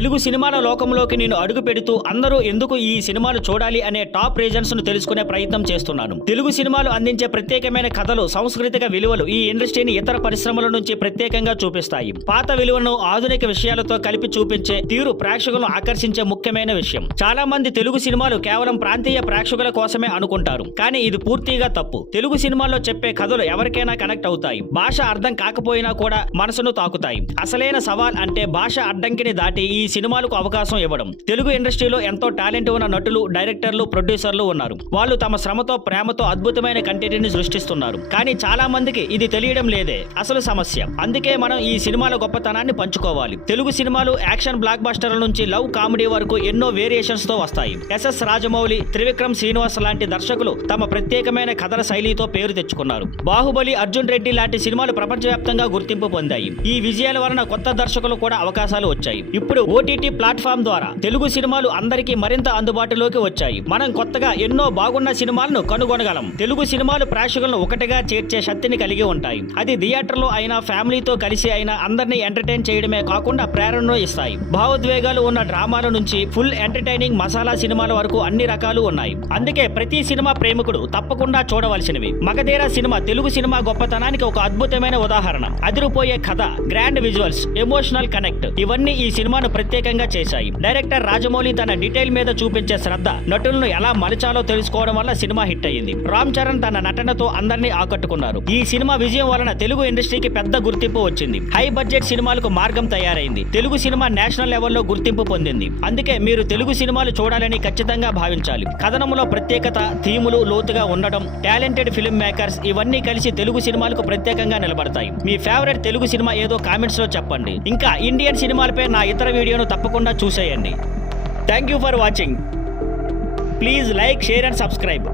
తెలుగు సినిమాల లోకంలోకి నేను అడుగు పెడుతూ అందరూ ఎందుకు ఈ సినిమాలు చూడాలి అనే టాప్ రీజన్స్ ను తెలుసుకునే ప్రయత్నం చేస్తున్నాను. తెలుగు సినిమాలు అందించే ప్రత్యేకమైన కథలు, సాంస్కృతిక విలువలు ఈ ఇండస్ట్రీని ఇతర పరిశ్రమల నుంచి ప్రత్యేకంగా చూపిస్తాయి. పాత విలువలను ఆధునిక విషయాలతో కలిపి చూపించే తీరు ప్రేక్షకులను ఆకర్షించే ముఖ్యమైన విషయం. చాలా మంది తెలుగు సినిమాలు కేవలం ప్రాంతీయ ప్రేక్షకుల కోసమే అనుకుంటారు, కానీ ఇది పూర్తిగా తప్పు. తెలుగు సినిమాల్లో చెప్పే కథలు ఎవరికైనా కనెక్ట్ అవుతాయి. భాష అర్థం కాకపోయినా కూడా మనసును తాకుతాయి. అసలైన సవాల్ అంటే భాష అడ్డంకిని దాటి ఈ సినిమాలకు అవకాశం ఇవ్వడం. తెలుగు ఇండస్ట్రీలో ఎంతో టాలెంట్ ఉన్న నటులు, డైరెక్టర్లు, ప్రొడ్యూసర్లు ఉన్నారు. వాళ్ళు తమ శ్రమతో, ప్రేమతో అద్భుతమైన కంటెంట్ ని సృష్టిస్తున్నారు. కానీ చాలా మందికి ఇది తెలియడం లేదే అసలు సమస్య. అందుకే మనం ఈ సినిమాల గొప్పతనాన్ని పంచుకోవాలి. తెలుగు సినిమాలు యాక్షన్ బ్లాక్ బస్టర్ల నుంచి లవ్ కామెడీ వరకు ఎన్నో వేరియేషన్స్ తో వస్తాయి. ఎస్ఎస్ రాజమౌళి, త్రివిక్రమ్ శ్రీనివాస్ లాంటి దర్శకులు తమ ప్రత్యేకమైన కథల శైలితో పేరు తెచ్చుకున్నారు. బాహుబలి, అర్జున్ రెడ్డి లాంటి సినిమాలు ప్రపంచవ్యాప్తంగా గుర్తింపు పొందాయి. ఈ విజయాల వలన కొత్త దర్శకులు కూడా అవకాశాలు వచ్చాయి. ఇప్పుడు ఓటీటీ ప్లాట్ఫామ్ ద్వారా తెలుగు సినిమాలు అందరికీ మరింత అందుబాటులోకి వచ్చాయి. మనం కొత్తగా ఎన్నో బాగున్న సినిమాలను కనుగొనగలం. తెలుగు సినిమాలు ప్రేక్షకులను ఒకటిగా చేర్చే శక్తిని కలిగి ఉంటాయి. అది థియేటర్లో అయినా, ఫ్యామిలీతో కలిసి అయినా అందరినీ ఎంటర్టైన్ చేయడమే కాకుండా ప్రేరణను ఇస్తాయి. భావోద్వేగాలు ఉన్న డ్రామాల నుంచి ఫుల్ ఎంటర్టైనింగ్ మసాలా సినిమాల వరకు అన్ని రకాలు ఉన్నాయి. అందుకే ప్రతి సినిమా ప్రేమికుడు తప్పకుండా చూడవలసినవి. మగధీర సినిమా తెలుగు సినిమా గొప్పతనానికి ఒక అద్భుతమైన ఉదాహరణ. అదిరిపోయే కథ, గ్రాండ్ విజువల్స్, ఎమోషనల్ కనెక్ట్ ఇవన్నీ ఈ సినిమాను ప్రత్యేకంగా చేశాయి. డైరెక్టర్ రాజమౌళి తన డీటెయిల్ మీద చూపించే శ్రద్ధ, నటులను ఎలా మలచాలో తెలుసుకోవడం వల్ల సినిమా హిట్ అయ్యింది. రామ్ చరణ్ తన నటనతో అందరినీ ఆకట్టుకున్నారు. ఈ సినిమా విజయం వలన తెలుగు ఇండస్ట్రీకి పెద్ద గుర్తింపు వచ్చింది. హై బడ్జెట్ సినిమాలకు మార్గం తయారైంది. తెలుగు సినిమా నేషనల్ లెవెల్లో గుర్తింపు పొందింది. అందుకే మీరు తెలుగు సినిమాలు చూడాలని ఖచ్చితంగా భావించాలి. కథనంలో ప్రత్యేకత, థీములు లోతుగా ఉండడం, టాలెంటెడ్ ఫిల్మ్ మేకర్స్ ఇవన్నీ కలిసి తెలుగు సినిమాలకు ప్రత్యేకంగా నిలబడతాయి. మీ ఫేవరెట్ తెలుగు సినిమా ఏదో కామెంట్స్ లో చెప్పండి. ఇంకా ఇండియన్ సినిమాలపై నా ఇతర వీడియోను తప్పకుండా చూసేయండి. Thank you for watching. Please like, share and subscribe.